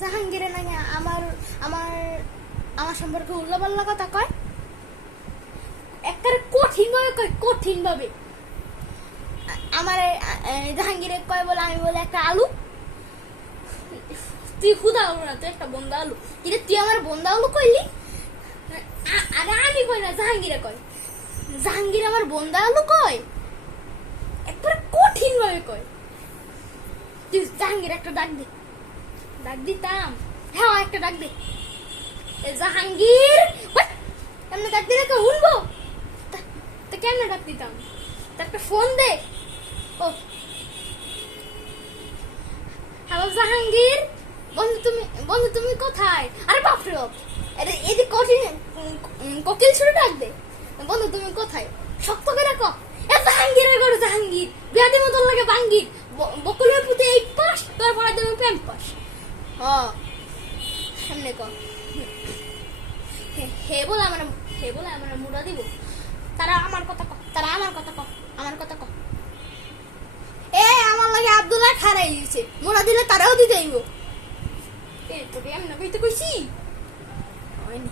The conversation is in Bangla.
জাহাঙ্গীরে নাকি আমার আমার আমার সম্পর্কে উল্লাপাল্লা কথা কয়, একটা কঠিন ভাবে কয়, কঠিন ভাবে। আমার জাহাঙ্গীরে কয় বলে আমি বলে একটা আলু, তুই খুদা আলু না, তুই একটা বন্ধা আলু। কিন্তু তুই আমার বন্ধা আলু কইলি, আরে আমি কই না, জাহাঙ্গীরে কয়। জাহাঙ্গীর আমার বন্ধা আলু কয়, একবারে কঠিন ভাবে কয়। তুই জাহাঙ্গীর একটা ডাক দে। ডাক দিতাম, হ্যাঁ একটা ডাক দে। জাহাঙ্গীর কেমনে ডাক দিলে কেউ শুনবো? তা কেমনে ডাক দিতাম? তা একটা ফোন দে। ও হ্যালো জাহাঙ্গীর, বন্ধু তুমি কোথায়? আরে বাপরে বাপ, এদিকে কঠিন কোকিল শুরু ডাক দে। বন্ধু তুমি কোথায়? শক্ত করে কো। জাহাঙ্গীরের ঘরে জাহাঙ্গীর, বিয়াদি মতন লাগে বাঙ্গির, বকুলের পুঁতে 8 পাস, তোর পড়া দেবে 5 পাস। সামনে কো। হে বলে আমার মুড়া দিব। তারা আমার কথা কো, আমার কথা কো। আমার লাগে আব্দুল্লাহ খারাই দিয়েছে, মুড়া দিলে তারাও দিতে হইব। তোকে এমন কইতে কইছি।